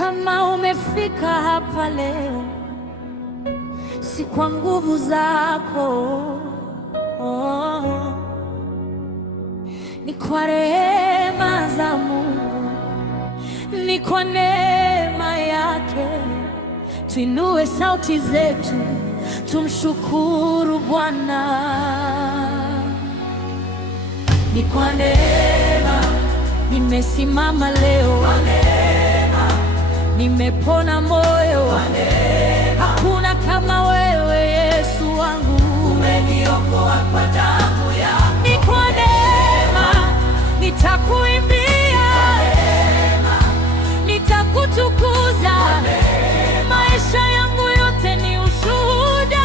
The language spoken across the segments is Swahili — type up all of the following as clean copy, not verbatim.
Kama umefika hapa leo, si kwa nguvu zako, oh, ni kwa rehema za Mungu, ni kwa neema yake. Tuinue sauti zetu, tumshukuru Bwana. Ni kwa neema nimesimama leo, nimepona moyo. Hakuna kama wewe Yesu wangu, umeniokoa kwa damu yako. Ni kwa neema nitakuimbia, nitakutukuza. Maisha yangu yote ni ushuhuda.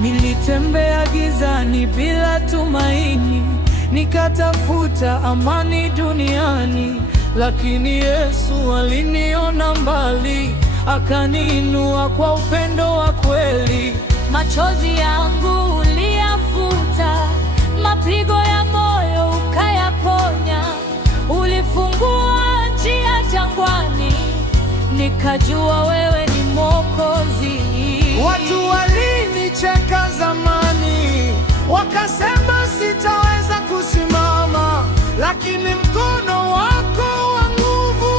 Nilitembea gizani bila tumaini, nikatafuta amani duniani, lakini Yesu aliniona mbali, akaniinua kwa upendo wa kweli. Machozi yangu uliyafuta, mapigo ya moyo ukayaponya. Ulifungua njia jangwani, nikajua wewe ni Mwokozi. Watu walinicheka zamani, wakasema sitaweza kusimama, lakini mkono wako wa nguvu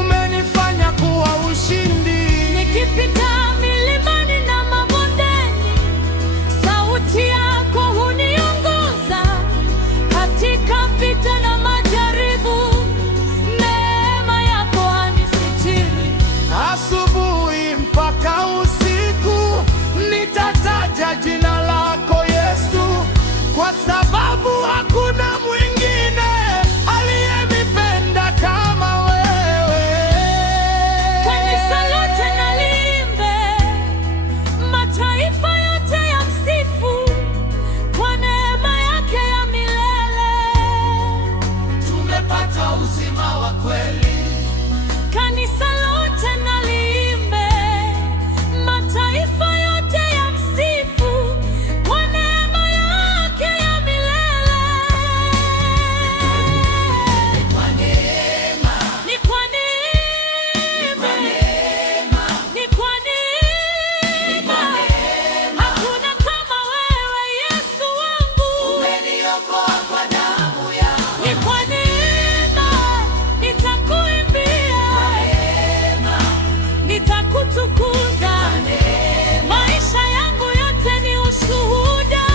umenifanya kuwa ushindi. Nikipita milimani na mabondeni, sauti yako huniongoza. Katika vita na majaribu, neema yako hanisitiri. Asubuhi mpaka usiku nitataja jina lako Yesu, kwa sababu hakuna mwingine aliyenipenda kama wewe. Kanisa lote na liimbe, mataifa yote yamsifu, kwa neema yake ya milele Tumepata uzima wa kweli. Kanisa lote na liimbe, mataifa yote yamsifu, kwa neema yake ya milele. Ni kwa neema, ni kwa neema. Hakuna kama wewe Yesu wangu, umeniokoa kwa damu yako. Ni kwa neema nitakuimbia, nitakutukuza. Maisha yangu yote ni ushuhuda.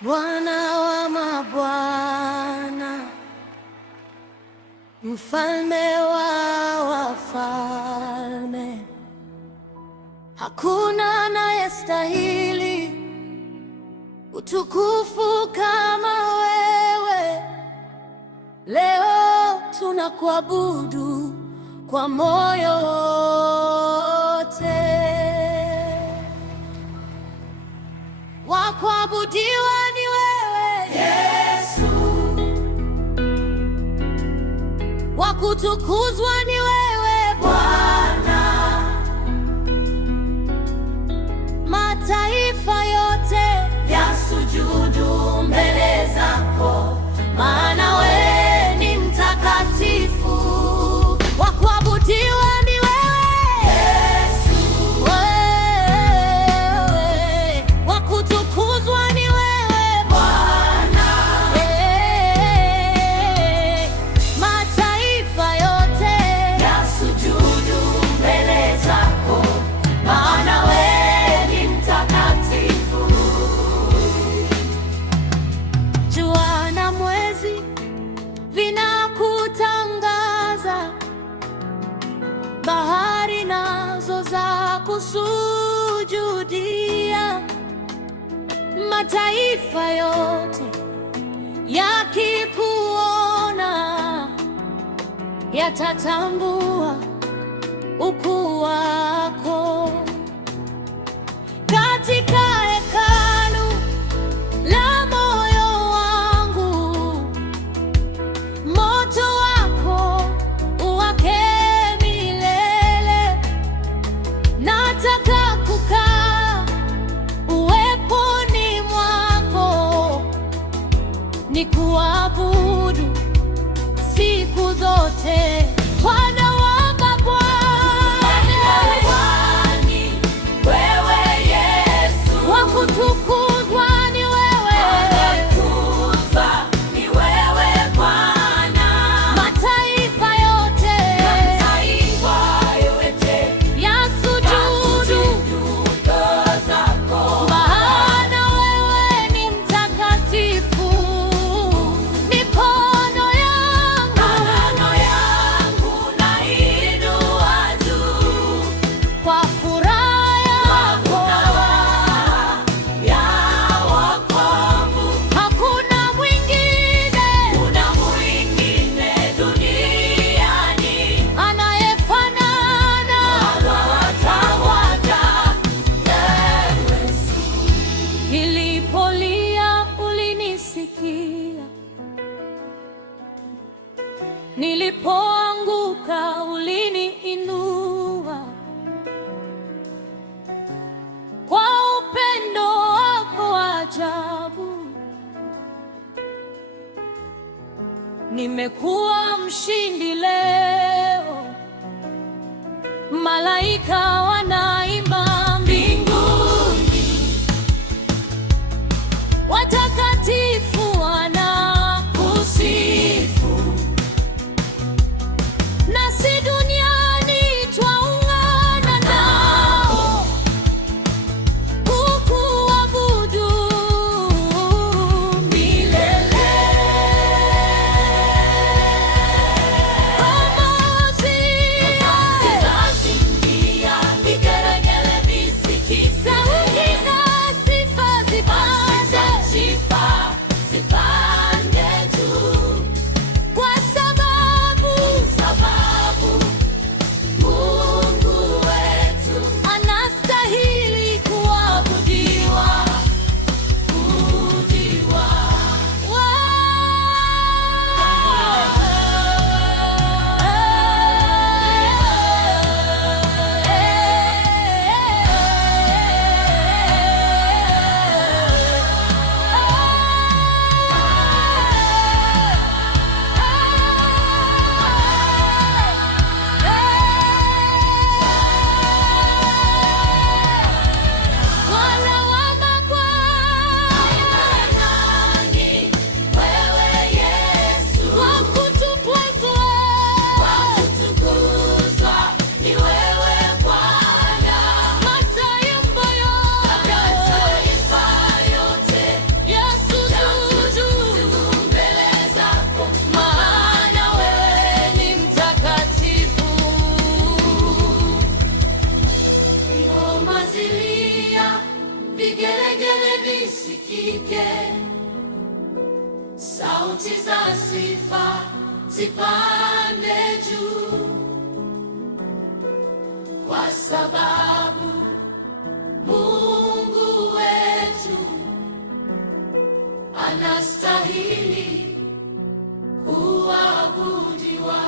Bwana wa mabwana, mfalme wa wafalme, hakuna anayestahili utukufu kama wewe. Leo tunakuabudu kwa moyo wote. Wa kuabudiwa ni wewe Yesu, wa kutukuzwa ni wewe Bwana. Mataifa yote yasujudu mbele zako, maana wewe ni mtakatifu. Wa kuabudiwa ni wewe Yesu, wa kutukuzwa ni wewe Bwana. Mataifa yote nitakusujudia. Mataifa yote yakikuona yatatambua ukuu wako. Katika hekalu la moyo wangu, moto wako uwake milele. Nataka kukaa uweponi mwako, nikuabudu siku zote. Bwana wa mabwana, wewe Yesu, wa kutukuzwa ni wewe, ni wewe Bwana. Mataifa yote yasujudu zako, maana wewe ni mtakatifu. Mikono yangu nainua juu kwa furaha ya wokovu. Hakuna mwingine duniani anayefanana. Nilipolia ulinisikia, nilipoanguka uliniinua. Kwa upendo wako wa ajabu nimekuwa mshindi leo. Malaika wanaimba mbinguni, watakatifu wanakusifu. Nasi duniani twaungana nao kukuabudu milele. Zazingia vigelegele visikike, sauti za sifa zipande juu, kwa sababu Mungu wetu anastahili kuabudiwa. Bwana wa mabwana, wewe Yesu, wa kutukuzwa ni wewe Bwana. Mataifa yote yasujudu mbele zako, maana wewe ni mtakatifu. Ngoma zilia, vigelegele visikike, sauti za sifa zipande juu, kwa sababu Mungu wetu anastahili kuabudiwa.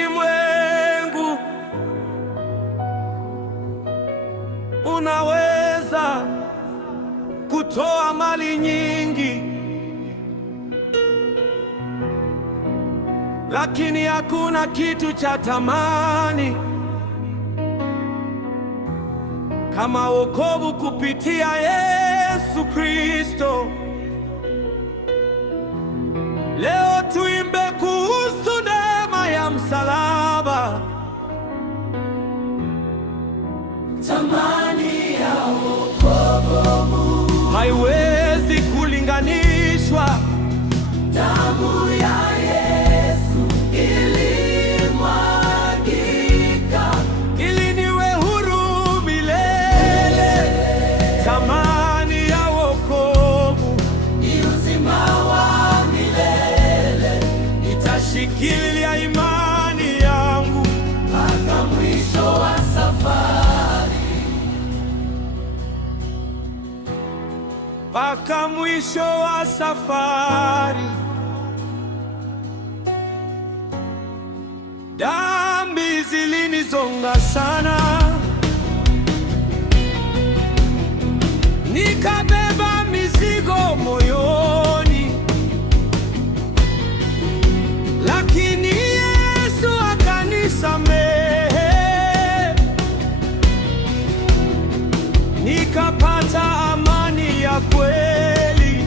Ulimwengu unaweza kutoa mali nyingi, lakini hakuna kitu cha thamani kama wokovu kupitia Yesu Kristo. Leo tuimbe kuhusu neema ya msalaba, thamani ya wokovu. haiwezi kulinganishwa. Damu ya Yesu ilimwagika ili niwe huru milele. Thamani ya wokovu ni uzima wa milele. nitashikilia imani yangu mpaka mwisho wa safari, mpaka mwisho wa safari. Dhambi zilinizonga sana, nikabeba mizigo moyoni, lakini Yesu akanisamehe, nikapata amani ya kweli.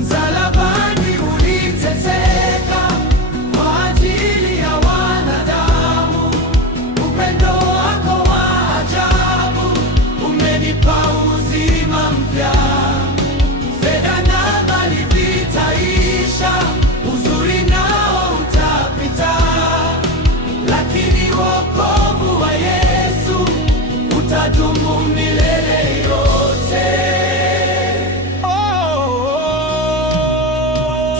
msalabani uliteseka kwa ajili ya wanadamu. Upendo wako wa ajabu umenipa uzima mpya. Fedha na mali vitaisha, uzuri nao utapita, lakini wokovu wa Yesu utadumu milele yote.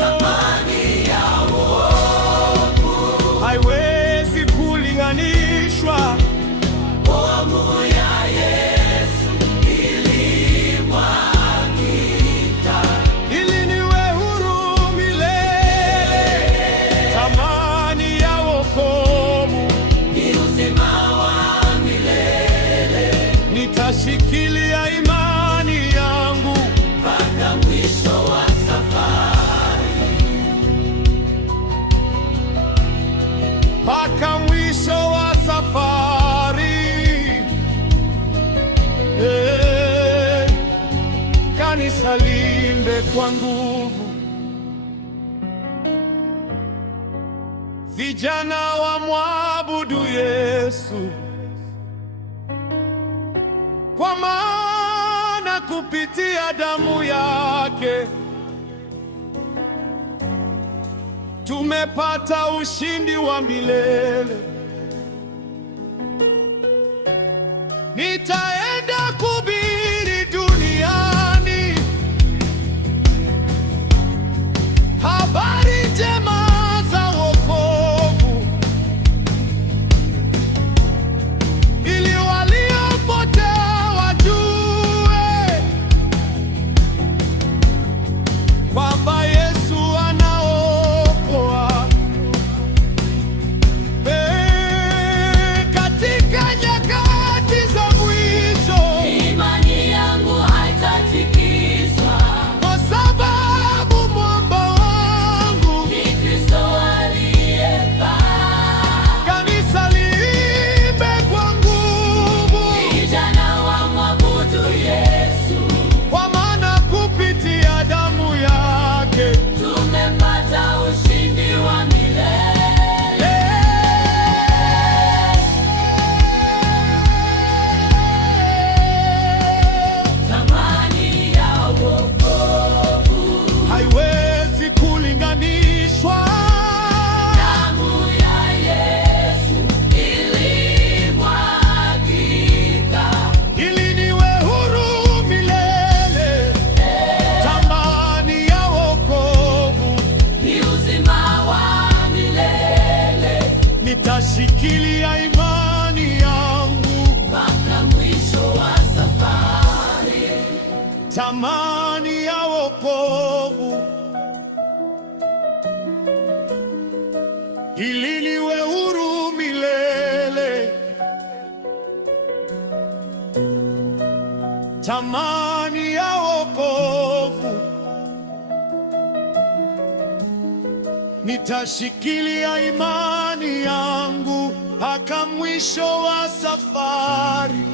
Thamani ya wokovu Haiwezi kulinganishwa. damu ya Yesu ilimwagika ili niwe huru milele. Thamani ya wokovu ni uzima wa milele. nitashikilia imani yangu mpaka mwisho wa safari, mpaka mwisho wa safari. Kanisa limbe kwa nguvu, vijana wa mwabudu Yesu, kwa maana kupitia damu yake tumepata ushindi wa milele. Nitaenda kuhubiri duniani habari njema za wokovu, ili waliopotea wajue kwamba Yesu anaokoa. Katika nyakati za mwisho, imani yangu haitatikiswa, kwa sababu mwamba wangu ni Kristo aliyepaa. kanisa liimbe kwa nguvu, Vijana wa mwabudu Yesu, kwa maana kupitia damu yake tumepata ushindi wa milele. Thamani ya wokovu, haiwezi kulinganishwa. damu ya Yesu ilimwagika Ili niwe huru milele. Thamani ya wokovu ni uzima wa milele. nitashikilia imani yangu Mpaka mwisho wa safari, thamani ya wokovu ili niwe huru milele. Thamani ya wokovu nitashikilia imani yangu mpaka mwisho wa safari.